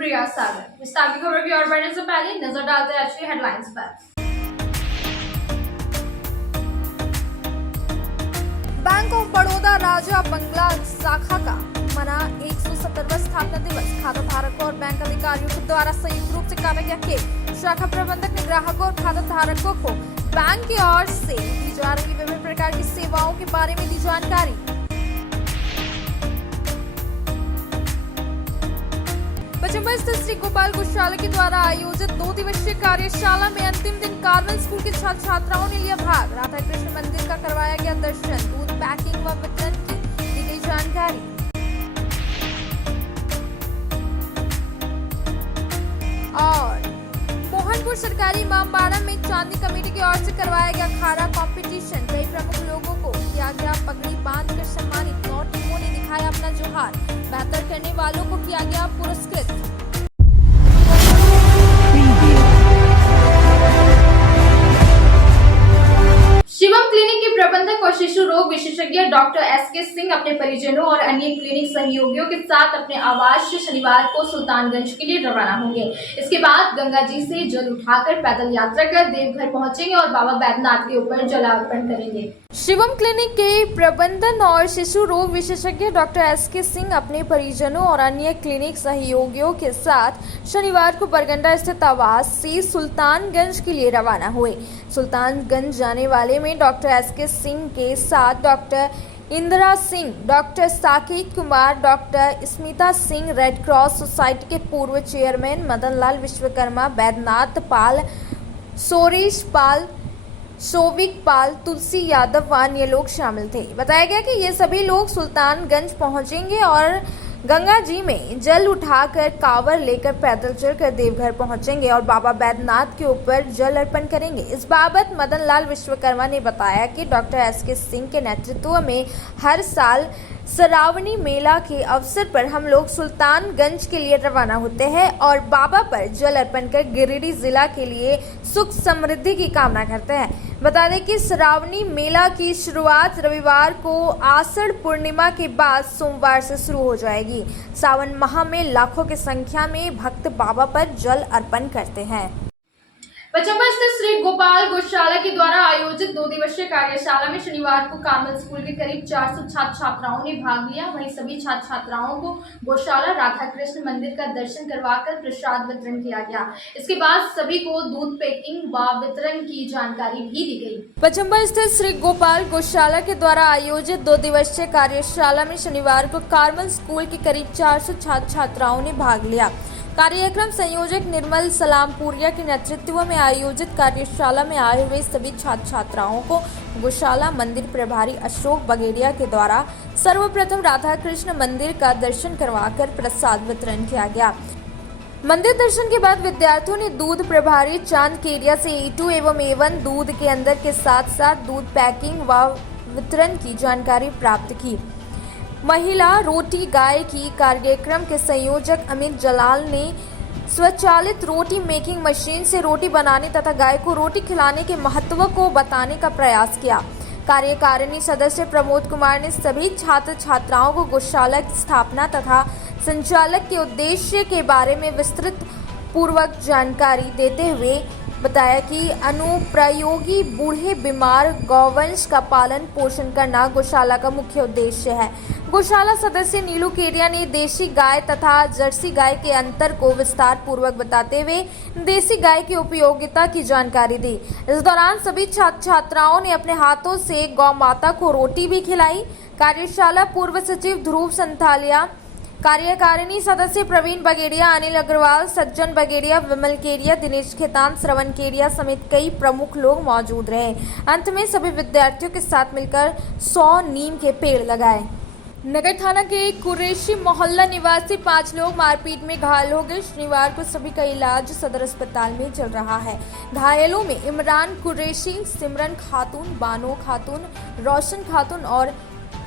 प्रिया सागर। इस ताकि खबर की ओर बढ़ने से पहले नजर डालते हैं आज की हेडलाइंस पर। बैंक ऑफ बड़ौदा राजा बंगला शाखा का मना 170वां स्थापना दिवस। खाता धारकों और बैंक अधिकारियों के द्वारा संयुक्त रूप से कार्य किए। शाखा प्रबंधक ने ग्राहकों और खाता धारकों को बैंक की ओर से दी जा रही विभिन्न प्रकार की सेवाओं के बारे में दी जानकारी। पचम्बा स्थित श्री गोपाल गौशाला के द्वारा आयोजित 2 दिवसीय कार्यशाला में अंतिम दिन कार्मल स्कूल के छात्र छात्राओं ने लिया भाग। राधा कृष्ण मंदिर का करवाया गया दर्शन। दूध पैकिंग व वितरण की दी गई जानकारी। और मोहनपुर सरकारी इमामबाड़ा में चांदी कमेटी की ओर से करवाया गया खारा कंपटीशन। कई प्रमुख लोगों को किया गया पगड़ी बांधकर सम्मानित। 9 टीमों ने दिखाया अपना जोहार। बेहतर करने वालों को किया गया पुरस्कृत। शिवम क्लिनिक के प्रबंधक और शिशु रोग विशेषज्ञ डॉक्टर एसके सिंह अपने परिजनों और अन्य क्लिनिक सहयोगियों के साथ अपने आवास से शनिवार को सुल्तानगंज के लिए रवाना होंगे। इसके बाद गंगा जी से जल उठाकर पैदल यात्रा कर देवघर पहुंचेंगे और बाबा बैद्यनाथ के ऊपर जलार्पण करेंगे। शिवम क्लिनिक के प्रबंधन और शिशु रोग विशेषज्ञ डॉक्टर एसके सिंह अपने परिजनों और अन्य क्लिनिक सहयोगियों के साथ शनिवार को बरगंडा स्थित आवास से सुल्तानगंज के लिए रवाना हुए। सुल्तानगंज जाने वाले में डॉक्टर एसके सिंह के साथ doctor Indira Singh, doctor Saket Kumar, doctor Smita Singh, red cross society के पूर्व चेयरमैन मदन लाल विश्वकर्मा, बैद्यनाथ पाल, सोरेश पाल, शोविक पाल, तुलसी यादव व अन्य लोग शामिल थे। बताया गया कि ये सभी लोग सुल्तानगंज पहुंचेंगे और गंगा जी में जल उठाकर कांवर लेकर पैदल चलकर देवघर पहुंचेंगे और बाबा बैद्यनाथ के ऊपर जल अर्पण करेंगे। इस बाबत मदन लाल विश्वकर्मा ने बताया कि डॉक्टर एसके सिंह के नेतृत्व में हर साल श्रावणी मेला के अवसर पर हम लोग सुल्तानगंज के लिए रवाना होते हैं और बाबा पर जल अर्पण कर गिरिडीह जिला के लिए सुख समृद्धि की कामना करते हैं। बता दें कि श्रावणी मेला की शुरुआत रविवार को आषाढ़ पूर्णिमा के बाद सोमवार से शुरू हो जाएगी। सावन माह में लाखों की संख्या में भक्त बाबा पर जल अर्पण करते हैं। पचम्बा स्थित श्री गोपाल गौशाला के द्वारा आयोजित 2 दिवसीय कार्यशाला में शनिवार को कार्मल स्कूल के करीब 400 छात्र छात्राओं ने भाग लिया। वहीं सभी छात्र छात्राओं को गौशाला राधा कृष्ण मंदिर का दर्शन करवाकर प्रसाद वितरण किया गया। इसके बाद सभी को दूध पैकिंग व वितरण की जानकारी भी दी गई। पचम्बा स्थित श्री गोपाल गौशाला के द्वारा आयोजित 2 दिवसीय कार्यशाला में शनिवार को कार्मल स्कूल के करीब 400 छात्र छात्राओं ने भाग लिया। कार्यक्रम संयोजक निर्मल सलामपुरिया के नेतृत्व में आयोजित कार्यशाला में आए हुए सभी छात्र छात्राओं को गौशाला मंदिर प्रभारी अशोक बगेड़िया के द्वारा सर्वप्रथम राधा कृष्ण मंदिर का दर्शन करवाकर प्रसाद वितरण किया गया। मंदिर दर्शन के बाद विद्यार्थियों ने दूध प्रभारी चांद केरिया से A2 एवं A1 दूध के अंदर के साथ साथ दूध पैकिंग व वितरण की जानकारी प्राप्त की। महिला रोटी गाय की कार्यक्रम के संयोजक अमित जलाल ने स्वचालित रोटी मेकिंग मशीन से रोटी बनाने तथा गाय को रोटी खिलाने के महत्व को बताने का प्रयास किया। कार्यकारिणी सदस्य प्रमोद कुमार ने सभी छात्र छात्राओं को गौशाला की स्थापना तथा संचालक के उद्देश्य के बारे में विस्तृत पूर्वक जानकारी देते हुए बताया कि अनुप्रयोगी बूढ़े बीमार गौवंश का पालन पोषण करना गौशाला का मुख्य उद्देश्य है। गौशाला सदस्य नीलू केरिया ने देशी गाय तथा जर्सी गाय के अंतर को विस्तार पूर्वक बताते हुए देशी गाय की उपयोगिता की जानकारी दी। इस दौरान सभी छात्र छात्राओं ने अपने हाथों से गौ माता को रोटी भी खिलाई। कार्यशाला पूर्व सचिव ध्रुव संथालिया, कार्यकारिणी सदस्य प्रवीण बगेड़िया, अनिल अग्रवाल, सज्जन बगेड़िया, विमल केरिया, दिनेश खेतान, श्रवण केरिया समेत कई प्रमुख लोग मौजूद रहे। अंत में सभी विद्यार्थियों के साथ मिलकर 100 नीम के पेड़ लगाए। नगर थाना के कुरैशी मोहल्ला निवासी 5 लोग मारपीट में घायल हो गए। शनिवार को सभी का इलाज सदर अस्पताल में चल रहा है। घायलों में इमरान कुरैशी, सिमरन खातून, बानो खातून, रोशन खातून और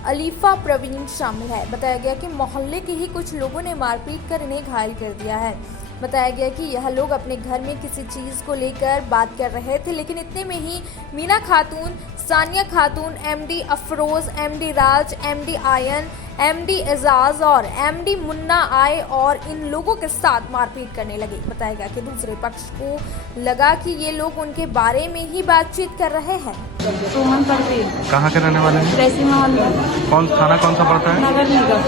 अलीफा प्रवीण शामिल है। बताया गया कि मोहल्ले के ही कुछ लोगों ने मारपीट कर इन्हें घायल कर दिया है। बताया गया कि यह लोग अपने घर में किसी चीज़ को लेकर बात कर रहे थे, लेकिन इतने में ही मीना खातून, सानिया खातून, एमडी अफरोज, एमडी राज, एमडी आयन, एमडी एजाज और एमडी मुन्ना आए और इन लोगों के साथ मारपीट करने लगे। बताया गया कि दूसरे पक्ष को लगा कि ये लोग उनके बारे में ही बातचीत कर रहे हैं। सुमन परवीन, कहाँ के रहने वाले हैं? जैसी मोहल्ला, कौन थाना कौन सा पड़ता है? नगर निगम।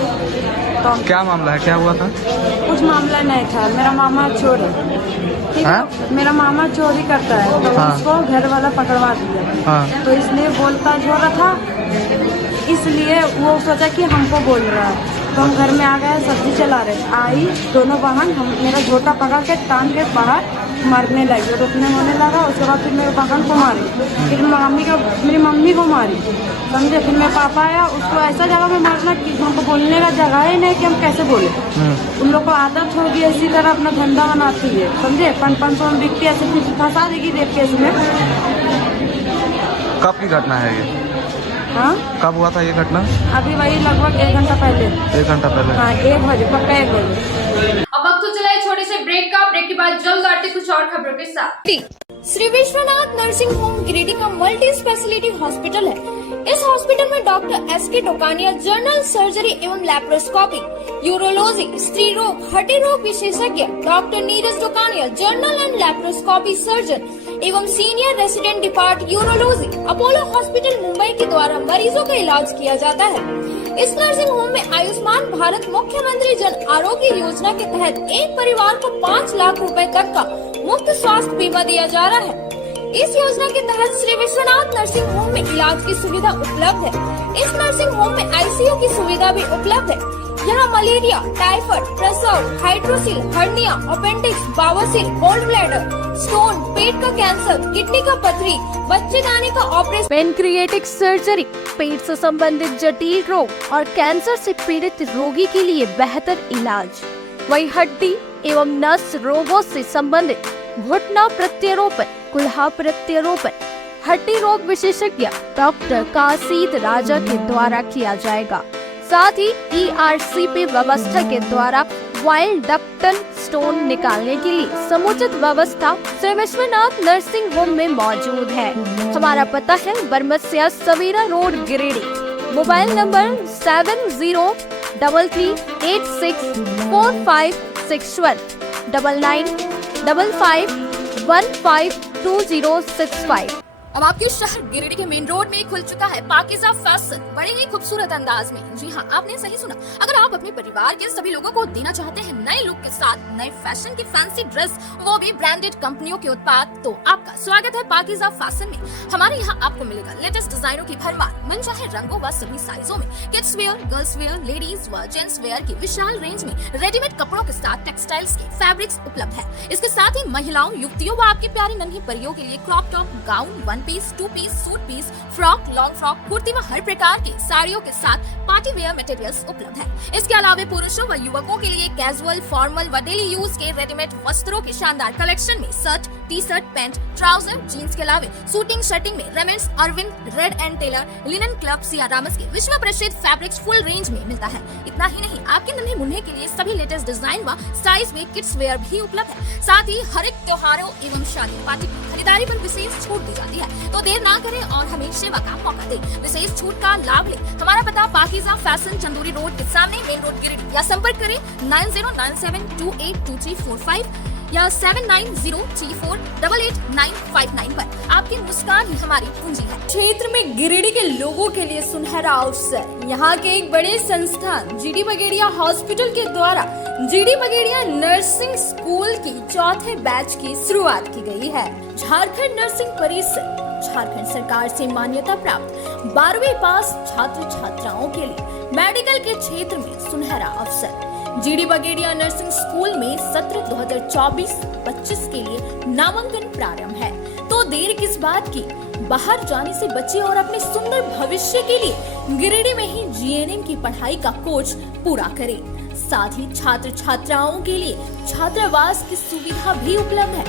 तो क्या मामला है, क्या हुआ था? कुछ मामला नहीं था। मेरा मामा चोरी, ठीक है, मेरा मामा चोरी करता है तो हाँ। उसको घर वाला पकड़वा दिया। हाँ। तो इसलिए बोलता जो रहा था, इसलिए वो सोचा कि हमको बोल रहा है। तो हम घर में आ गए, सब्जी चला रहे, आई दोनों बहन, हम मेरा झोटा पकड़ के टांग के बाहर मारने लगी। रुकने होने लगा, उसके बाद फिर मेरे बहन को मारी, फिर मेरी मम्मी को मारी, समझे। फिर मेरा पापा आया, उसको ऐसा जगह में मारना कि हमको बोलने का जगह ही नहीं कि हम कैसे बोले। उन लोग को आदत होगी इसी तरह अपना धंधा बनाती है, समझे। 500 में बिकती है, ऐसे फंसा देगी रेप केस में। कब की घटना है ये? हाँ, कब हुआ था ये घटना? अभी वही लगभग 1 घंटा पहले। 1 घंटा पहले? हाँ, 1 बजे, पक्का 1 बजे। अब वक्त तो चला है छोटे से ब्रेक का। ब्रेक के बाद जल्द आते कुछ और खबरों के साथ। श्री विश्वनाथ नर्सिंग होम गिरिडीह का मल्टी स्पेशलिटी हॉस्पिटल है। इस हॉस्पिटल में doctor SK. Dokania general surgery एवं लैप्रोस्कोपी, यूरोलॉजी, स्त्री रोग, हड्डी रोग विशेषज्ञ, doctor Neeraj Dokania general and laparoscopy surgeon एवं senior resident depart urology, Apollo hospital Mumbai के द्वारा मरीजों का इलाज किया जाता है। इस नर्सिंग होम में आयुष्मान भारत मुख्यमंत्री जन आरोग्य योजना के तहत एक परिवार को 5 लाख रुपए तक का मुफ्त स्वास्थ्य बीमा दिया जा रहा है। इस योजना के तहत श्री विश्वनाथ नर्सिंग होम में इलाज की सुविधा उपलब्ध है। इस नर्सिंग होम में आईसीयू की सुविधा भी उपलब्ध है। यहाँ मलेरिया, टाइफाइड, प्रसव, हाइड्रोसिल, हर्निया, अपेंडिक्स, बवासीर, गोल्ड ब्लैडर, स्टोन, पेट का कैंसर, किडनी का पथरी, बच्चेदानी का ऑपरेशन, पेनक्रिएटिक सर्जरी, पेट से संबंधित जटिल रोग और कैंसर से पीड़ित रोगी के लिए बेहतर इलाज। वही हड्डी एवं नस रोगों से संबंधित घुटना प्रत्यारोपण, कुल्हा प्रत्यारोपण, हड्डी रोग विशेषज्ञ डॉक्टर कासिद राजा के द्वारा किया जाएगा। साथ ही ERCP व्यवस्था के द्वारा वाइल्ड डक्टल स्टोन निकालने के लिए समुचित व्यवस्था श्री विश्वनाथ नर्सिंग होम में मौजूद है। हमारा पता है Barmasia Sawera road Giridih. Mobile number 7033864561 9955152065। अब आपके शहर गिरिडीह के मेन रोड में खुल चुका है पाकिज़ा फैशन बड़े ही खूबसूरत अंदाज में। जी हाँ, आपने सही सुना। अगर आप अपने परिवार के सभी लोगों को देना चाहते हैं नए लुक के साथ नए फैशन की फैंसी ड्रेस, वो भी ब्रांडेड कंपनियों के उत्पाद, तो आपका स्वागत है पाकिज़ा फैशन में। हमारे यहाँ आपको मिलेगा लेटेस्ट डिजाइनों की भरमार, मनचाहे रंगों व सभी साइजों में, kids wear, girls wear, ladies व जेंट्स वेयर की विशाल रेंज में रेडीमेड कपड़ों के साथ टेक्सटाइल्स के फैब्रिक्स उपलब्ध है। इसके साथ ही महिलाओं, युवतियों व आपकी प्यारी नन्ही परियों के लिए crop top, gown, 1 piece, 2 piece, suit piece, frock, long frock, kurti व हर प्रकार की साड़ियों के साथ पार्टी वेयर मटेरियल्स उपलब्ध है। इसके अलावा पुरुषों व युवकों के लिए कैजुअल, फॉर्मल व डेली यूज के रेडीमेड वस्त्रों के शानदार कलेक्शन में shirt, T shirt, pant, trouser, jeans के अलावा शूटिंग शर्टिंग में Raymonds, Arvind, Reid and Taylor, linen club, Siyaram's के विश्व प्रसिद्ध फैब्रिक्स फुल रेंज में मिलता है। इतना ही नहीं, आपके नन्हे मुन्ने के लिए सभी लेटेस्ट डिजाइन व साइज में किड्स वेयर भी उपलब्ध है। साथ ही हर एक त्योहारों एवं शादी पार्टी की खरीदारी पर विशेष छूट दी जाती है। तो देर ना करें और हमें सेवा का मौका दें, विशेष छूट का लाभ लें। हमारा पता पाकिज़ा फैशन, चंदूरी रोड के सामने, मेन रोड गिरिडीह, या संपर्क करें 9097282345 या 7903488959 पर। आपकी मुस्कान ही हमारी पूंजी है। क्षेत्र में गिरिडीह के लोगों के लिए सुनहरा अवसर। यहाँ के एक बड़े संस्थान जीडी बगेड़िया हॉस्पिटल के द्वारा जीडी बगेड़िया नर्सिंग स्कूल की 4थे बैच की शुरुआत की गई है। झारखंड नर्सिंग परिषद झारखंड सरकार से मान्यता प्राप्त 12वीं पास छात्र छात्राओं के लिए मेडिकल के क्षेत्र में सुनहरा अवसर। जीडी बगेड़िया नर्सिंग स्कूल में सत्र 2024-25 के लिए नामांकन प्रारंभ है। तो देर किस बात की, बाहर जाने से बचे और अपने सुंदर भविष्य के लिए गिरिडीह में ही जीएनएम की पढ़ाई का कोर्स पूरा करें। साथ ही छात्र छात्राओं के लिए छात्रावास की सुविधा भी उपलब्ध है।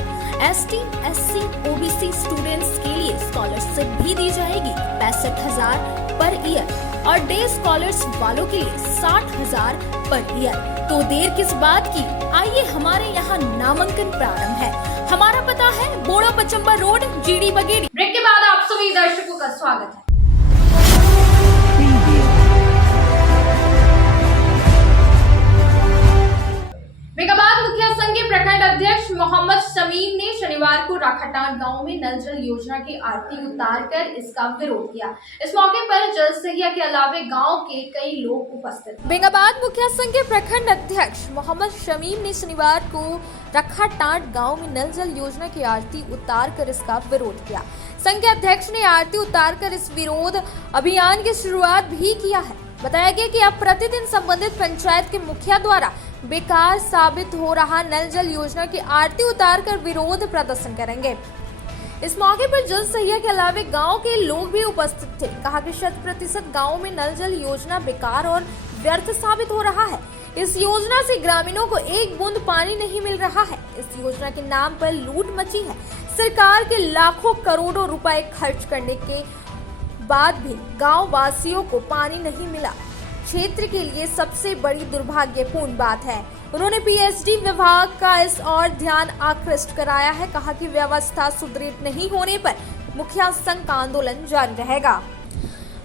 ST, SC, OBC स्टूडेंट्स के लिए स्कॉलरशिप भी दी जाएगी 65,000 पर ईयर और डे स्कॉलर्स वालों के लिए 60,000 पर ईयर। तो देर किस बात की, आइए हमारे यहाँ नामांकन प्रारंभ है। हमारा पता है Bora Pachamba road, GD Bagedia. Break के बाद आप सभी दर्शकों का स्वागत है। बेगाबाद मुखिया संघ के प्रखंड अध्यक्ष मोहम्मद शमीम ने शनिवार को राखाटांड गांव में नल जल योजना की आरती उतारकर इसका विरोध किया। इस मौके पर जल सहिया के अलावे गांव के कई लोग उपस्थित थे। बेगाबाद मुखिया संघ के प्रखंड अध्यक्ष मोहम्मद शमीम ने शनिवार को रखाटांड गांव में नल जल योजना की आरती उतारकर इसका विरोध किया। संघ के अध्यक्ष ने आरती उतारकर इस विरोध अभियान की शुरुआत भी किया है। बताया गया कि अब प्रतिदिन संबंधित पंचायत के मुखिया द्वारा बेकार साबित हो रहा नल जल योजना की आरती उतारकर विरोध प्रदर्शन करेंगे। इस मौके पर जल सहिया के अलावे गांव के लोग भी उपस्थित थे। कहा कि 100% गांव में नल जल योजना बेकार और व्यर्थ साबित हो रहा है। इस योजना से ग्रामीणों को एक बूंद पानी नहीं मिल रहा है। इस योजना के नाम पर लूट मची है। सरकार के लाखों करोड़ों रुपए खर्च करने के बाद भी गांव वासियों को पानी नहीं मिला। क्षेत्र के लिए सबसे बड़ी दुर्भाग्यपूर्ण बात है। उन्होंने पीएचडी विभाग का इस और ध्यान आकृष्ट कराया है। कहा कि व्यवस्था सुदृढ़ नहीं होने पर मुखिया संघ का आंदोलन जारी रहेगा।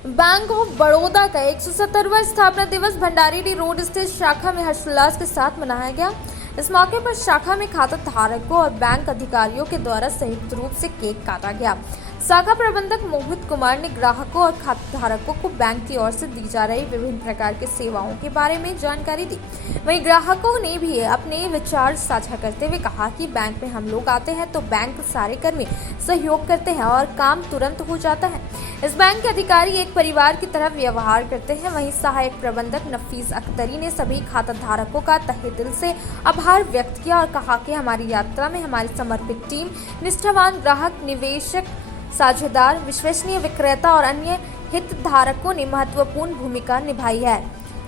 बैंक ऑफ बड़ौदा का 170वां स्थापना दिवस भंडारी रोड स्थित शाखा में हर्षोल्लास के साथ मनाया गया। इस मौके पर शाखा में खाता धारकों और बैंक अधिकारियों के द्वारा संयुक्त रूप से केक काटा गया। शाखा प्रबंधक मोहित कुमार ने ग्राहकों और खाता धारकों को बैंक की ओर से दी जा रही विभिन्न प्रकार की सेवाओं के बारे में जानकारी दी। वहीं ग्राहकों ने भी अपने विचार साझा करते हुए कहा कि बैंक में हम लोग आते हैं तो बैंक सारे कर्मी सहयोग करते हैं और काम तुरंत हो जाता है। इस बैंक के अधिकारी एक परिवार की तरह व्यवहार करते हैं। वहीं सहायक प्रबंधक नफीस अख्तरी ने सभी खाता धारकों का तहे दिल से आभार व्यक्त किया और कहा कि हमारी यात्रा में हमारी समर्पित टीम निष्ठावान ग्राहक, निवेशक, साझेदार, विश्वसनीय विक्रेता और अन्य हितधारकों ने महत्वपूर्ण भूमिका निभाई है।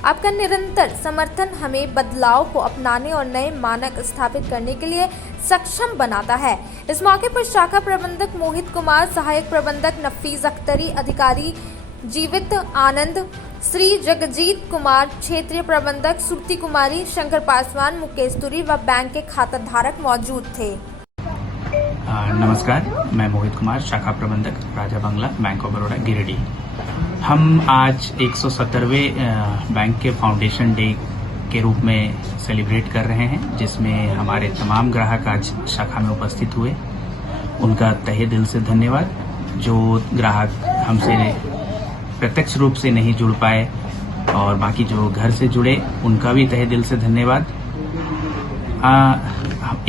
आपका निरंतर समर्थन हमें बदलाव को अपनाने और नए मानक स्थापित करने के लिए सक्षम बनाता है। इस मौके पर शाखा प्रबंधक मोहित कुमार, सहायक प्रबंधक नफीस अख्तरी, अधिकारी जीवित आनंद, श्री जगजीत कुमार, क्षेत्रीय प्रबंधक श्रुति कुमारी, शंकर पासवान, मुकेश तुरी व बैंक के खाता धारक मौजूद थे। नमस्कार, मैं मोहित कुमार, शाखा प्रबंधक राजा बंगला, बैंक ऑफ बड़ौदा, गिरिडीह। हम आज 170वें बैंक के फाउंडेशन डे के रूप में सेलिब्रेट कर रहे हैं, जिसमें हमारे तमाम ग्राहक आज शाखा में उपस्थित हुए। उनका तहे दिल से धन्यवाद। जो ग्राहक हमसे प्रत्यक्ष रूप से नहीं जुड़ पाए और बाकी जो घर से जुड़े, उनका भी तहे दिल से धन्यवाद।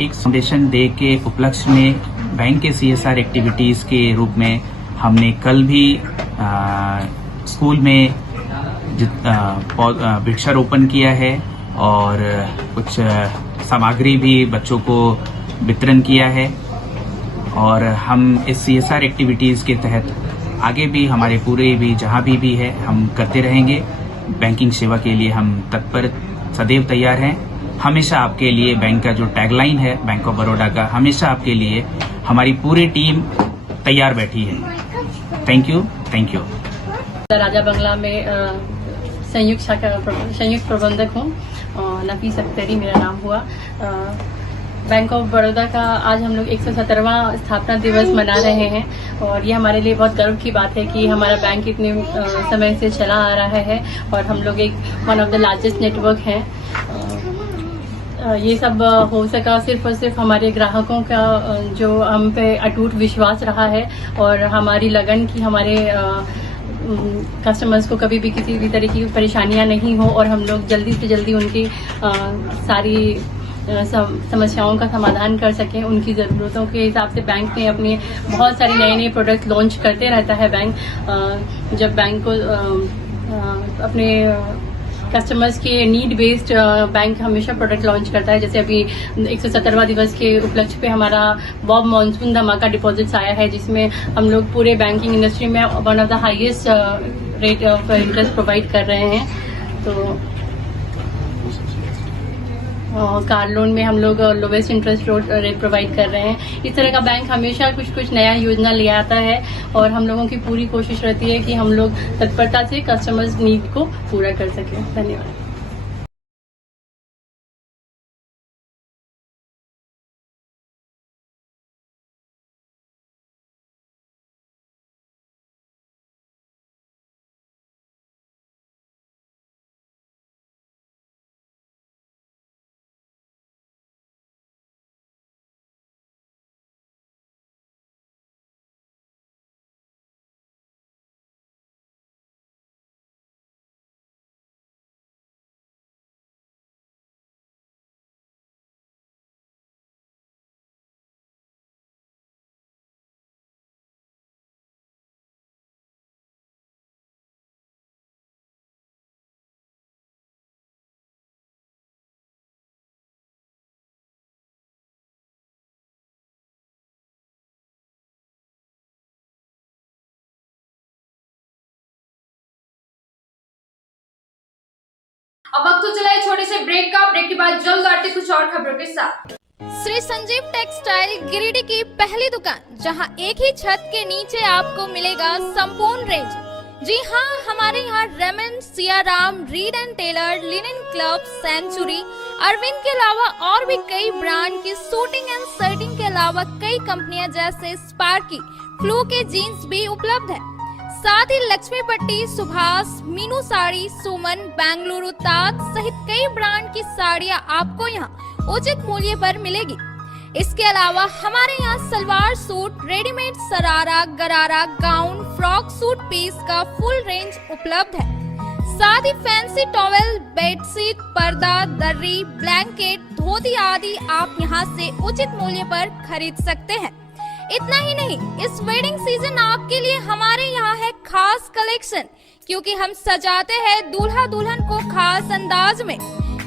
एक फाउंडेशन डे के उपलक्ष्य में बैंक के CSR एक्टिविटीज के रूप में हमने कल भी स्कूल में वृक्षारोपण किया है और कुछ सामग्री भी बच्चों को वितरण किया है। और हम इस CSR एक्टिविटीज के तहत आगे भी हमारे पूरे भी जहां भी है हम करते रहेंगे। बैंकिंग सेवा के लिए हम तत्पर सदैव तैयार हैं। हमेशा आपके लिए बैंक का जो टैगलाइन है बैंक ऑफ बड़ौदा का, हमेशा आपके लिए हमारी पूरी टीम तैयार बैठी है। Thank you. राजा बंगला में संयुक्त प्रबंधक हूँ। नफीस अख्तरी मेरा नाम हुआ। बैंक ऑफ बड़ौदा का आज हम लोग 170वां स्थापना दिवस मना रहे हैं और ये हमारे लिए बहुत गर्व की बात है कि हमारा बैंक इतने समय से चला आ रहा है और हम लोग एक one of the largest network हैं। ये सब हो सका सिर्फ और सिर्फ हमारे ग्राहकों का जो हम पे अटूट विश्वास रहा है और हमारी लगन की हमारे कस्टमर्स को कभी भी किसी भी तरह की परेशानियां नहीं हो और हम लोग जल्दी से जल्दी उनकी सारी समस्याओं का समाधान कर सकें। उनकी ज़रूरतों के हिसाब से बैंक में अपने बहुत सारे नए प्रोडक्ट लॉन्च करते रहता है। बैंक जब बैंक को अपने कस्टमर्स के नीड बेस्ड बैंक हमेशा प्रोडक्ट लॉन्च करता है। जैसे अभी 170वां दिवस के उपलक्ष्य पे हमारा बॉब मॉनसून धमाका डिपॉजिट्स आया है, जिसमें हम लोग पूरे बैंकिंग इंडस्ट्री में one of the highest rate of interest provide कर रहे हैं। तो कार लोन में हम लोग लोवेस्ट इंटरेस्ट रेट प्रोवाइड कर रहे हैं। इस तरह का बैंक हमेशा कुछ नया योजना ले आता है और हम लोगों की पूरी कोशिश रहती है कि हम लोग तत्परता से कस्टमर्स नीड को पूरा कर सकें। धन्यवाद। अब वक्त तो चला है छोटे से ब्रेक का। ब्रेक के बाद जल्द आते कुछ और खबरों के साथ। श्री संजीव टेक्सटाइल गिरिडीह की पहली दुकान, जहां एक ही छत के नीचे आपको मिलेगा संपूर्ण रेंज। जी हाँ, हमारे यहाँ Raymond, Siyaram, Reid and Taylor, linen Club, Century, Arvind के अलावा और भी कई ब्रांड की सूटिंग एंड शर्टिंग के अलावा कई कंपनियां जैसे स्पार्की, फ्लू के जीन्स भी उपलब्ध है। साथ ही लक्ष्मी पट्टी, सुभाष, मीनू साड़ी, सुमन, बेंगलुरु ताज सहित कई ब्रांड की साड़ियां आपको यहाँ उचित मूल्य पर मिलेगी। इसके अलावा हमारे यहाँ सलवार सूट, रेडीमेड सरारा, गरारा, गाउन, फ्रॉक सूट पीस का फुल रेंज उपलब्ध है। साथ ही फैंसी टॉवेल, बेडशीट, पर्दा, दर्री, ब्लैंकेट, धोती आदि आप यहाँ से उचित मूल्य पर खरीद सकते हैं। इतना ही नहीं, इस वेडिंग सीजन आपके लिए हमारे यहाँ है खास कलेक्शन, क्योंकि हम सजाते हैं दूल्हा दुल्हन को खास अंदाज में।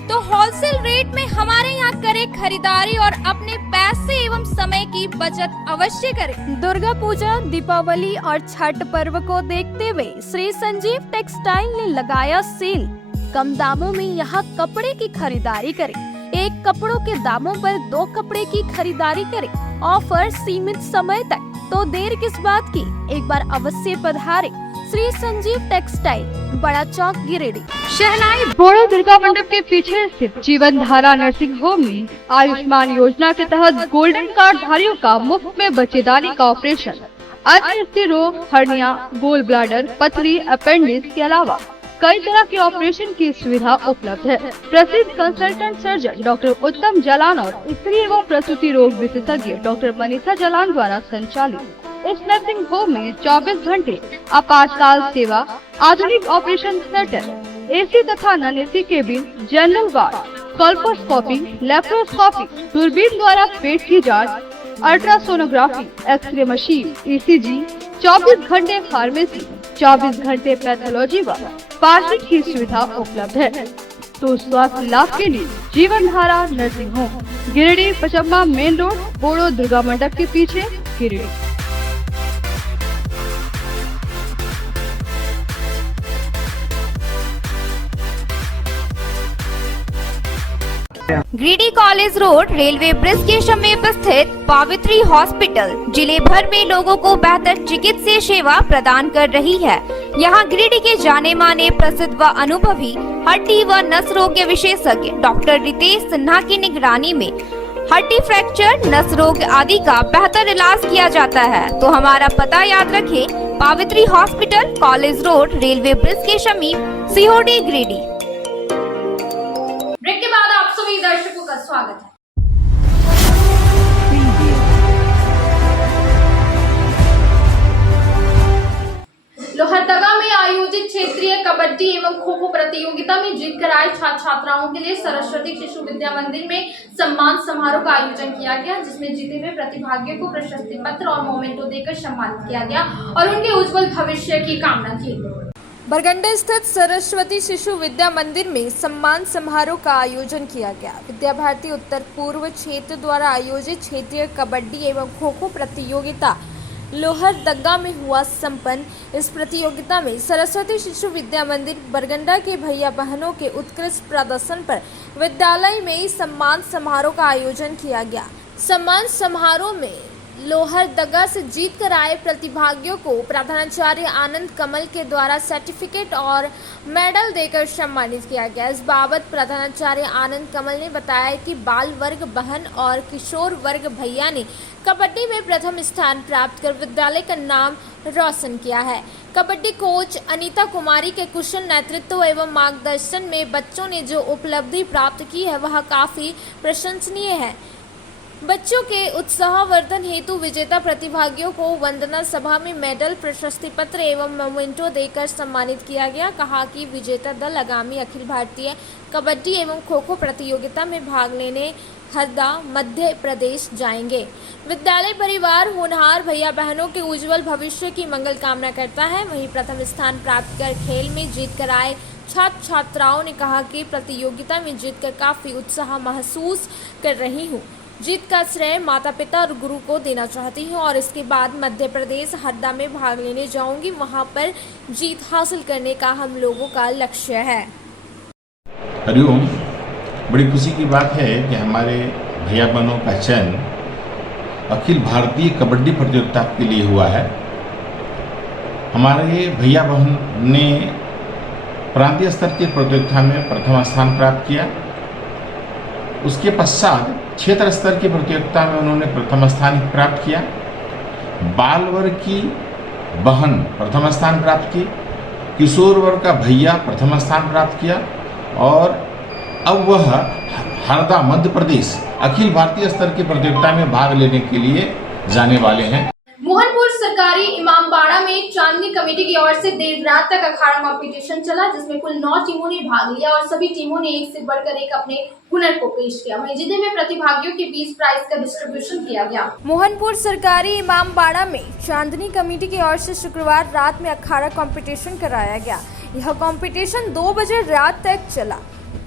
तो होलसेल रेट में हमारे यहाँ करें खरीदारी और अपने पैसे एवं समय की बचत अवश्य करें। दुर्गा पूजा, दीपावली और छठ पर्व को देखते हुए श्री संजीव टेक्सटाइल ने लगाया सेल। कम दामों में यहाँ कपड़े की खरीदारी करें। एक कपड़ों के दामों पर 2 कपड़े की खरीदारी करें। ऑफर सीमित समय तक, तो देर किस बात की, एक बार अवश्य पधारें। श्री संजीव टेक्सटाइल, बड़ा चौक, गिरिडीह। शहनाई बोड़ो दुर्गा मंडप के पीछे स्थित जीवन धारा नर्सिंग होम में आयुष्मान योजना के तहत गोल्डन कार्ड धारियों का मुफ्त में बच्चेदानी का ऑपरेशन, अन्य स्थिर रोग, हर्निया, गोल ब्लैडर, पथरी, अपेंडिक्स के अलावा कई तरह के ऑपरेशन की सुविधा उपलब्ध है। प्रसिद्ध कंसल्टेंट सर्जन डॉक्टर उत्तम जलान और स्त्री एवं प्रसूति रोग विशेषज्ञ डॉक्टर मनीषा जलान द्वारा संचालित इस नर्सिंग होम में 24 घंटे आपातकाल सेवा, आधुनिक ऑपरेशन थिएटर, एसी तथा non AC cabin, general ward, colposcopy, laparoscopy, दूरबीन द्वारा पेट की जांच, अल्ट्रासोनोग्राफी, एक्सरे मशीन, ईसीजी, 24 घंटे फार्मेसी, 24 घंटे पैथोलॉजी व पार्किंग की सुविधा उपलब्ध है। तो स्वास्थ्य लाभ के लिए Jeevan Dhara nursing home, Giridih, Pachamba main road, Bodo Durga Mandap के पीछे, Giridih. Giridih college road, railway bridge के समीप स्थित पावित्री हॉस्पिटल जिले भर में लोगों को बेहतर चिकित्सीय सेवा प्रदान कर रही है। यहाँ गिरिडीह के जाने माने, प्रसिद्ध व अनुभवी हड्डी व नस रोग के विशेषज्ञ डॉक्टर रितेश सिन्हा की निगरानी में हड्डी फ्रैक्चर, नस रोग आदि का बेहतर इलाज किया जाता है। तो हमारा पता याद रखें, Pavitri hospital, college road, railway bridge के समीप, सीहोडी, गिरिडीह। ब्रेक के बाद आप सभी दर्शकों का स्वागत है। लोहरदगा में आयोजित क्षेत्रीय कबड्डी एवं खो खो प्रतियोगिता में जीत कर आए छात्र छात्राओं के लिए सरस्वती शिशु विद्या मंदिर में सम्मान समारोह का आयोजन किया गया, जिसमें जीते हुए प्रतिभागियों को प्रशस्ति पत्र और मोमेंटो देकर सम्मानित किया गया और उनके उज्जवल भविष्य की कामना की। बरगंडा स्थित सरस्वती शिशु विद्या मंदिर में सम्मान समारोह का आयोजन किया गया। विद्या भारती उत्तर पूर्व क्षेत्र द्वारा आयोजित क्षेत्रीय कबड्डी एवं खो खो प्रतियोगिता लोहरदगा में हुआ संपन्न। इस प्रतियोगिता में सरस्वती शिशु विद्या मंदिर बरगंडा के भैया बहनों के उत्कृष्ट प्रदर्शन पर विद्यालय में सम्मान समारोह का आयोजन किया गया। सम्मान समारोह में लोहरदगा से जीत कर आए प्रतिभागियों को प्रधानाचार्य आनंद कमल के द्वारा सर्टिफिकेट और मेडल देकर सम्मानित किया गया। इस बाबत प्रधानाचार्य आनंद कमल ने बताया कि बाल वर्ग बहन और किशोर वर्ग भैया ने कबड्डी में प्रथम स्थान प्राप्त कर विद्यालय का नाम रोशन किया है। कबड्डी कोच अनीता कुमारी के कुशल नेतृत्व एवं मार्गदर्शन में बच्चों ने जो उपलब्धि प्राप्त की है वह काफ़ी प्रशंसनीय है। बच्चों के उत्साहवर्धन हेतु विजेता प्रतिभागियों को वंदना सभा में मेडल, प्रशस्ति पत्र एवं मोमेंटो देकर सम्मानित किया गया। कहा कि विजेता दल आगामी अखिल भारतीय कबड्डी एवं खो खो प्रतियोगिता में भाग लेने हरदा, मध्य प्रदेश जाएंगे। विद्यालय परिवार होनहार भैया बहनों के उज्जवल भविष्य की मंगल कामना करता है। वहीं प्रथम स्थान प्राप्त कर खेल में जीत कर आए छात्र छात्राओं ने कहा कि प्रतियोगिता में जीतकर काफ़ी उत्साह महसूस कर रही हूँ। जीत का श्रेय माता पिता और गुरु को देना चाहती हूँ और इसके बाद मध्य प्रदेश हरदा में भाग लेने जाऊंगी। वहां पर जीत हासिल करने का हम लोगों का लक्ष्य है। हरिओम। बड़ी खुशी की बात है कि हमारे भैया बहनों का चयन अखिल भारतीय कबड्डी प्रतियोगिता के लिए हुआ है। हमारे भैया बहन ने प्रांतीय स्तर की प्रतियोगिता में प्रथम स्थान प्राप्त किया। उसके पश्चात क्षेत्र स्तर की प्रतियोगिता में उन्होंने प्रथम स्थान प्राप्त किया। बाल वर्ग की बहन प्रथम स्थान प्राप्त की, किशोर वर्ग का भैया प्रथम स्थान प्राप्त किया और अब वह हरदा मध्य प्रदेश अखिल भारतीय स्तर की प्रतियोगिता में भाग लेने के लिए जाने वाले हैं। मोहनपुर सरकारी इमामबाड़ा में चांदनी कमेटी की ओर से देर रात तक अखाड़ा कंपटीशन चला, जिसमें कुल 9 टीमों ने भाग लिया और सभी टीमों ने एक से बढ़कर एक अपने हुनर को पेश किया। वहीं जिले में प्रतिभागियों के बीच प्राइज का डिस्ट्रीब्यूशन किया गया। मोहनपुर सरकारी इमामबाड़ा में चांदनी कमेटी की ओर से शुक्रवार रात में अखाड़ा कंपटीशन कराया गया। यह कंपटीशन 2 बजे रात तक चला।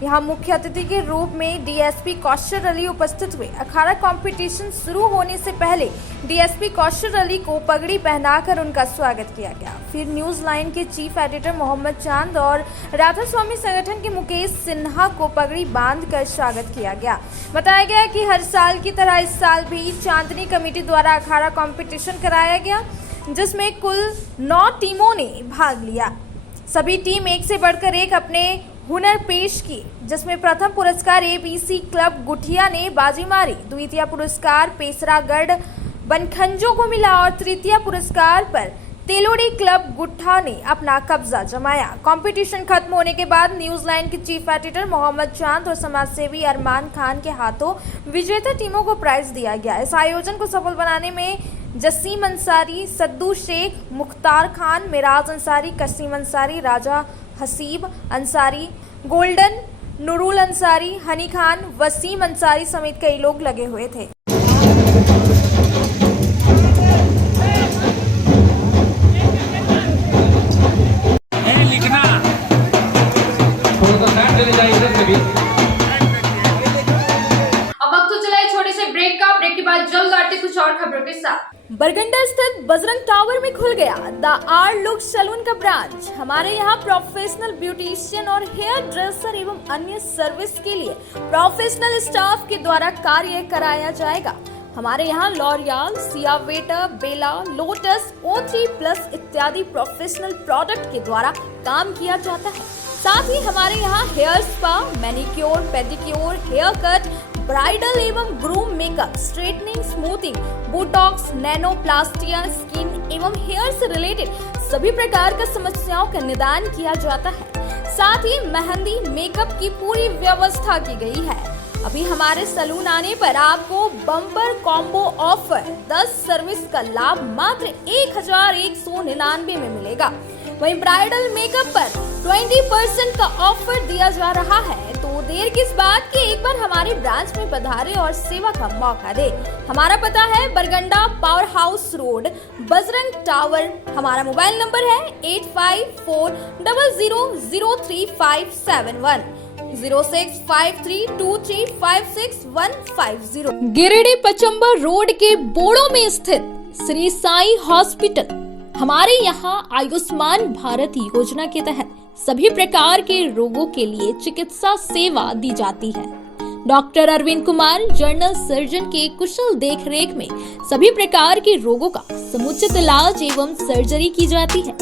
यहाँ मुख्य अतिथि के रूप में डीएसपी कौशर अली उपस्थित हुए। अखाड़ा कंपटीशन शुरू होने से पहले डीएसपी कौशर अली को पगड़ी पहनाकर उनका स्वागत किया गया। फिर न्यूज लाइन के चीफ एडिटर मोहम्मद चांद और राधा स्वामी संगठन के मुकेश सिन्हा को पगड़ी बांधकर स्वागत किया गया। बताया गया कि हर साल की तरह इस साल भी चांदनी कमेटी द्वारा अखाड़ा कंपटीशन कराया गया, जिसमें कुल 9 टीमों ने भाग लिया। सभी टीम एक से बढ़कर एक अपने हुनर पेश किए, जिसमें प्रथम पुरस्कार एबीसी क्लब गुठिया ने बाजी मारी, द्वितीय पुरस्कार पेसरागढ़ बनखंजों को मिला और तृतीय पुरस्कार पर तेलोड़ी क्लब गुट्ठा ने अपना कब्जा जमाया। कंपटीशन खत्म होने के बाद न्यूज लाइन के चीफ एडिटर मोहम्मद चांद और समाजसेवी अरमान खान के हाथों विजेता टीमों को प्राइज दिया गया। इस आयोजन को सफल बनाने में जसीम अंसारी, सद्दू शेख, मुख्तार खान, मिराज अंसारी, कसीम अंसारी, राजा हसीब अंसारी, गोल्डन, नूरुल अंसारी, हनी खान, वसीम अंसारी समेत कई लोग लगे हुए थे। अब वक्त तो चला है छोटे से ब्रेक का। ब्रेक के बाद जल्द आते कुछ और खबरों के साथ। बरगंडा स्थित बजरंग टावर में खुल गया द आर लुक सैलून का ब्रांच। हमारे यहाँ प्रोफेशनल ब्यूटिशियन और हेयर ड्रेसर एवं अन्य सर्विस के लिए प्रोफेशनल स्टाफ के द्वारा कार्य कराया जाएगा। हमारे यहाँ लॉरियल, सियावेटा, बेला, लोटस, O3+ इत्यादि प्रोफेशनल प्रोडक्ट के द्वारा काम किया जाता है। साथ ही हमारे यहाँ hair spa, manicure, pedicure, hair cut, bridal एवं groom makeup, straightening, smoothing, botox, nanoplastia, skin एवं हेयर से रिलेटेड सभी प्रकार का समस्याओं का निदान किया जाता है। साथ ही मेहंदी, मेकअप की पूरी व्यवस्था की गई है। अभी हमारे सैलून आने पर आपको बम्पर कॉम्बो ऑफर 10 सर्विस का लाभ मात्र 1199 में मिलेगा। वहीं ब्राइडल मेकअप पर 20% का ऑफर दिया जा रहा है। तो देर किस बात की, एक बार हमारे ब्रांच में पधारे और सेवा का मौका दे। हमारा पता है Barganda power house road, Bajrang tower. हमारा मोबाइल नंबर है 8540003571 065323565150। गिरिडीह पचम्बर रोड के बोड़ो में स्थित श्री साई हॉस्पिटल। हमारे यहाँ आयुष्मान भारत योजना के तहत सभी प्रकार के रोगों के लिए चिकित्सा सेवा दी जाती है। Doctor Arvind Kumar general surgeon के कुशल देखरेख में सभी प्रकार के रोगों का समुचित इलाज एवं सर्जरी की जाती है।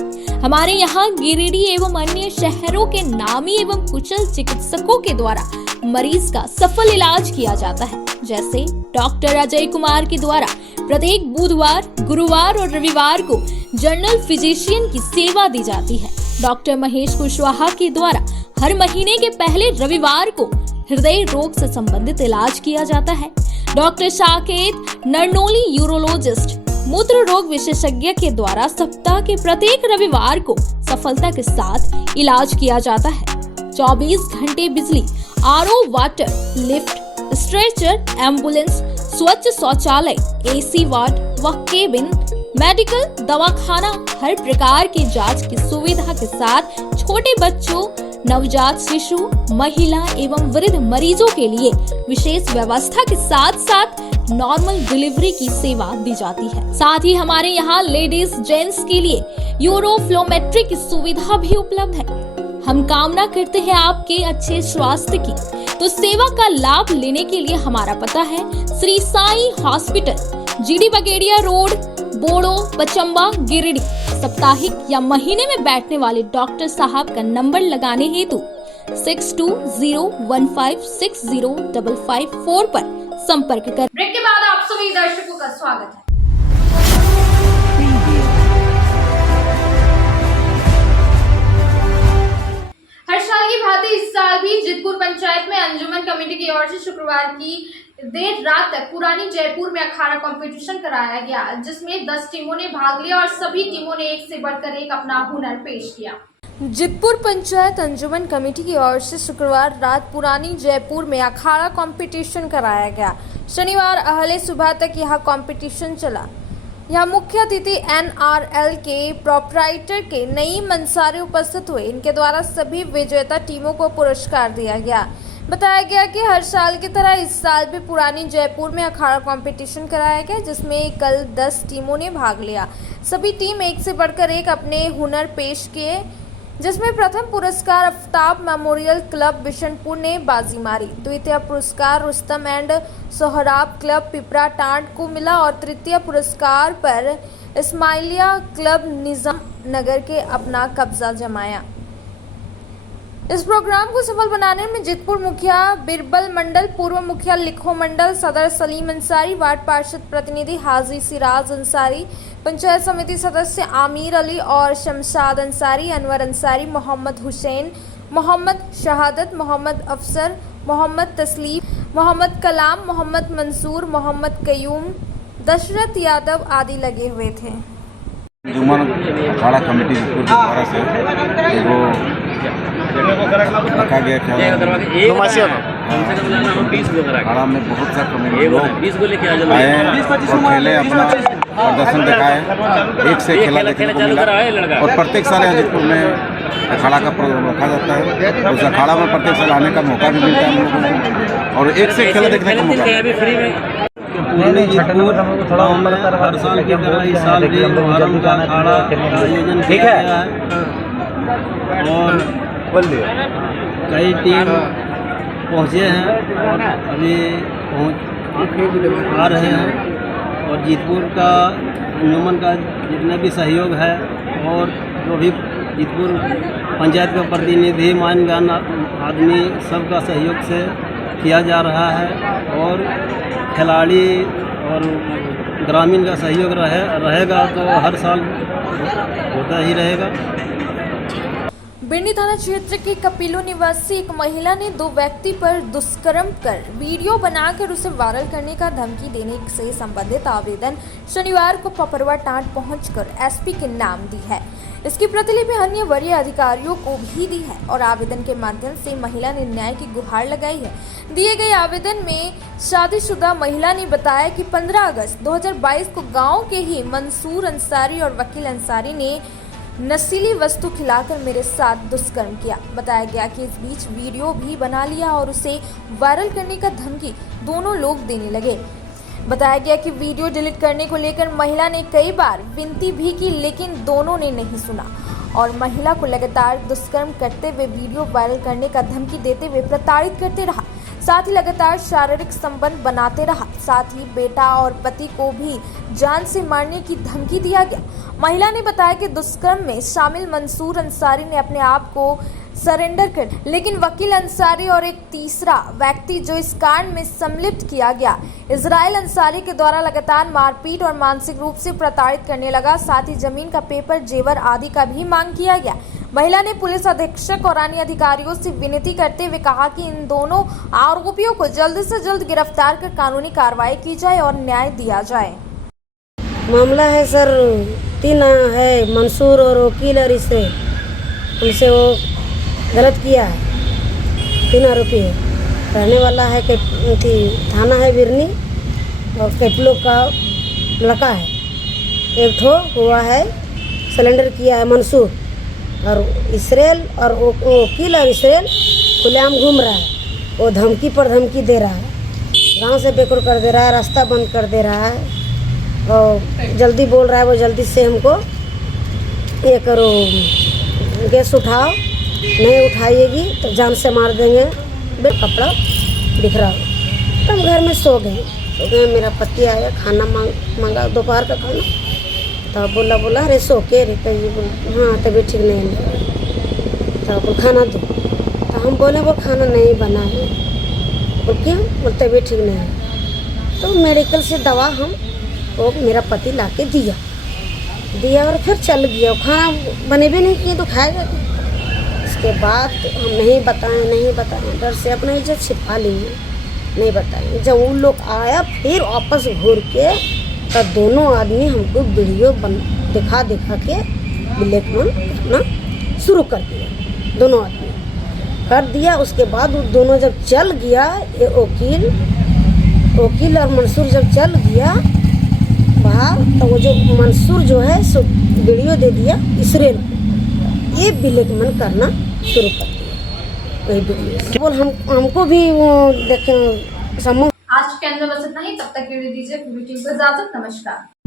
हमारे यहाँ गिरिडीह एवं अन्य शहरों के नामी एवं कुशल चिकित्सकों के द्वारा मरीज का सफल इलाज किया जाता है। जैसे डॉक्टर अजय कुमार के द्वारा प्रत्येक बुधवार, गुरुवार और रविवार को जनरल फिजिशियन की सेवा दी जाती है। डॉक्टर महेश कुशवाहा के द्वारा हर महीने के पहले रविवार को हृदय रोग से संबंधित इलाज किया जाता है। डॉक्टर साकेत नरनोली यूरोलॉजिस्ट मूत्र रोग विशेषज्ञ के द्वारा सप्ताह के प्रत्येक रविवार को सफलता के साथ इलाज किया जाता है। 24 घंटे बिजली, RO water, lift, stretcher, ambulance, स्वच्छ शौचालय, एसी वार्ड व केबिन, मेडिकल, दवाखाना, हर प्रकार की जांच की सुविधा के साथ छोटे बच्चों, नवजात शिशु, महिला एवं वृद्ध मरीजों के लिए विशेष व्यवस्था के साथ साथ नॉर्मल डिलीवरी की सेवा दी जाती है। साथ ही हमारे यहाँ लेडीज जेंट्स के लिए यूरोफ्लोमेट्री की सुविधा भी उपलब्ध है। हम कामना करते हैं आपके अच्छे स्वास्थ्य की। तो सेवा का लाभ लेने के लिए हमारा पता है Shri Sai hospital, GD Bagedia road, Bodo, Pachamba, Giridih. साप्ताहिक या महीने में बैठने वाले डॉक्टर साहब का नंबर लगाने हेतु 6201560554 पर संपर्क कर। ब्रेक के बाद आप सभी दर्शकों का स्वागत है। हर साल की भांति इस साल भी जितपुर पंचायत में अंजुमन कमेटी की ओर से शुक्रवार की देर रात तक पुरानी जयपुर में अखाड़ा कंपटीशन कराया गया, जिसमें 10 टीमों ने भाग लिया और सभी टीमों ने एक से बढ़कर एक अपना हुनर पेश किया। जितपुर पंचायत अंजुमन कमेटी की ओर से शुक्रवार रात पुरानी जयपुर में अखाड़ा कंपटीशन कराया गया। शनिवार अहले सुबह तक यह कंपटीशन चला। यह मुख्य अतिथि NRL के प्रोपराइटर के नईम अंसारी उपस्थित हुए। इनके द्वारा सभी विजेता टीमों को पुरस्कार दिया गया। बताया गया कि हर साल की तरह इस साल भी पुरानी जयपुर में अखाड़ा कंपटीशन कराया गया, जिसमें कल 10 टीमों ने भाग लिया। सभी टीम एक से बढ़कर एक अपने हुनर पेश किए, जिसमें प्रथम पुरस्कार आफ्ताब मेमोरियल क्लब बिशनपुर ने बाजी मारी। द्वितीय पुरस्कार रुस्तम एंड सोहराब क्लब पिपरा टांड को मिला और तृतीय पुरस्कार पर इस्माइलिया क्लब निजाम नगर के अपना कब्जा जमाया। इस प्रोग्राम को सफल बनाने में जितपुर मुखिया बिरबल मंडल, पूर्व मुखिया लिखो मंडल, सदर सलीम अंसारी, वार्ड पार्षद प्रतिनिधि हाजी सिराज अंसारी, पंचायत समिति सदस्य आमिर अली और शमशाद अंसारी, अनवर अंसारी, मोहम्मद हुसैन, मोहम्मद शहादत, मोहम्मद अफसर, मोहम्मद तस्लीम, मोहम्मद कलाम, मोहम्मद मंसूर, मोहम्मद कयूम, दशरथ यादव आदि लगे हुए थे। अंजुमन अखाड़ा कमेटी जितपुर की तरफ से एगो रखा गया अखाड़ा में बहुत सा कमेटी लोग आए और खेले, अपना प्रदर्शन दिखाए। एक से खेला देखने को मिला और प्रत्येक साल यहाँ जितपुर में अखाड़ा का प्रोग्राम रखा जाता है। उस अखाड़ा में प्रत्येक साल आने का मौका भी मिलता है हम लोगों को और एक से खेला देखने को मौका। पूरे जितपुर हर साल की तरह इस साल भी मुहर्रम का अखाड़ा आयोजन किया गया है और कई टीम पहुँचे हैं और अभी आ रहे हैं। और जितपुर का अंजुमन का जितना भी सहयोग है और जो भी जितपुर पंचायत का प्रतिनिधि मानगान आदमी सबका सहयोग से किया जा रहा है और खिलाड़ी और ग्रामीण का सहयोग रहेगा तो हर साल होता ही रहेगा। बिरनी थाना क्षेत्र के कपिलो निवासी एक महिला ने 2 व्यक्ति पर दुष्कर्म कर वीडियो बनाकर उसे वायरल करने का धमकी देने से संबंधित आवेदन शनिवार को पपरवा टांड पहुंचकर SP के नाम दी है। इसकी प्रतिलिपि अन्य वरीय अधिकारियों को भी दी है और आवेदन के माध्यम से महिला ने न्याय की गुहार लगाई है। दिए गए आवेदन में शादीशुदा महिला ने बताया कि 15 अगस्त 2022 को गाँव के ही मंसूर अंसारी और वकील अंसारी ने नशीली वस्तु खिलाकर मेरे साथ दुष्कर्म किया। बताया गया कि इस बीच वीडियो भी बना लिया और उसे वायरल करने का धमकी दोनों लोग देने लगे। बताया गया कि वीडियो डिलीट करने को लेकर महिला ने कई बार विनती भी की, लेकिन दोनों ने नहीं सुना और महिला को लगातार दुष्कर्म करते हुए वीडियो वायरल करने का धमकी देते हुए प्रताड़ित करते रहा। साथ ही लगातार शारीरिक संबंध बनाते रहा। साथ ही बेटा और पति को भी जान से मारने की धमकी दिया गया। महिला ने बताया कि दुष्कर्म में शामिल मंसूर अंसारी ने अपने आप को सरेंडर कर, लेकिन वकील अंसारी और एक तीसरा व्यक्ति जो इस कांड में सम्मिलित किया गया इजराइल अंसारी के द्वारा लगातार मारपीट और मानसिक रूप से प्रताड़ित करने लगा। साथ ही जमीन का पेपर, जेवर आदि का भी मांग किया गया। महिला ने पुलिस अधीक्षक और अन्य अधिकारियों से विनती करते हुए कहा कि इन दोनों आरोपियों को जल्द से जल्द गिरफ्तार कर कानूनी कार्रवाई की जाए और न्याय दिया जाए। मामला है सर 3 है मंसूर और वकील और इससे उनसे वो गलत किया है। 3 आरोपी है। रहने वाला है कि थाना है बिरनी और कैपलो का लड़का है। एक ठो हुआ है सिलेंडर किया है मंसूर और इसराइल और वकील और इसराइल खुलेआम घूम रहा है। वो धमकी पर धमकी दे रहा है, गांव से बेकुर कर दे रहा है, रास्ता बंद कर दे रहा है और जल्दी बोल रहा है वो जल्दी से हमको ये करो, गैस उठाओ नहीं उठाइएगी तो जान से मार देंगे। कपड़ा बिखरा, तो हम घर में सो गए। मेरा पति आया, खाना मांगा दोपहर का खाना, तो बोला अरे सो के रे, हाँ तबीयत ठीक नहीं है, तो बोल खाना दो। तो हम बोले वो खाना नहीं बना है। बोल क्यों? बोल तबीयत ठीक नहीं है। तो मेडिकल से दवा वो मेरा पति ला के दिया और फिर चल गया। खाना बने भी नहीं किए तो खाएगा। इसके बाद हम नहीं बताएं, डर से अपना इज्जत छिपा लिए, नहीं बताएं। जब उन लोग आया फिर वापस घूर के, तब दोनों आदमी हमको वीडियो दिखा के ब्लैकमेल करना शुरू कर दिया। दोनों आदमी कर दिया। उसके बाद वो दोनों जब चल गया, ये वकील और मंसूर जब चल गया बाहर, तो वो जो मंसूर जो है सो वीडियो दे दिया इसराइल को, ये ब्लैकमेल करना शुरू कर दिया। वही वीडियो बोल हमको भी वो देखें समूह। आज के अंदर बस इतना ही। तब तक के लिए दीजिए वीडियो को इजाजत। नमस्कार।